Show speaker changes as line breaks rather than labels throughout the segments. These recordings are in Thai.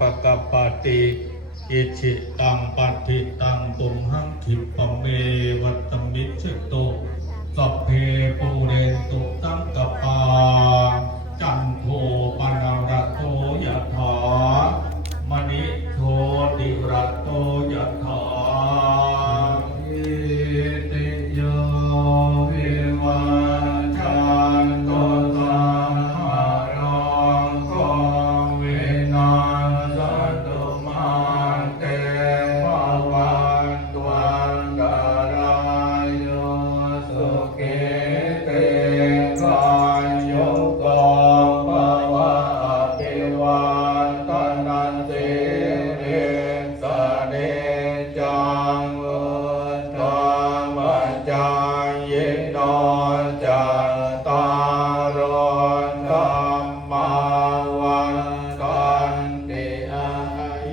ปกปติอิจิตังปัติตังตุมหังขิปเมว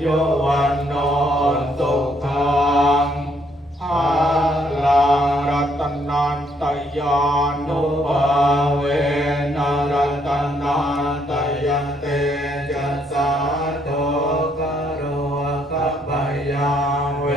โยวัโนสุขังอาลังรัตนันตยานุปาเวนะรัตนันตยเตจัสสาโตกโรกะบยาเว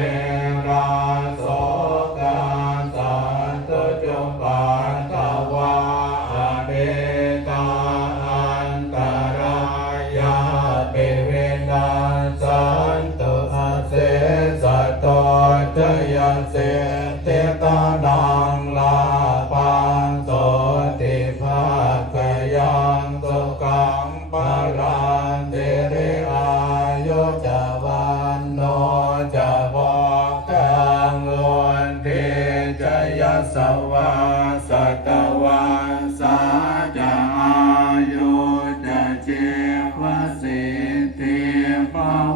ตานังลาปันโสติภาคยังตุกังปรันตริอายุจวันโนจะบอกทางลวนเทจยสวาสกวาสาจะอายุจะเจวสิทธิภาว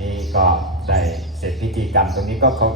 นี้
ก็ได้เสร็จพิธีกรรมตรงนี้ก็เขา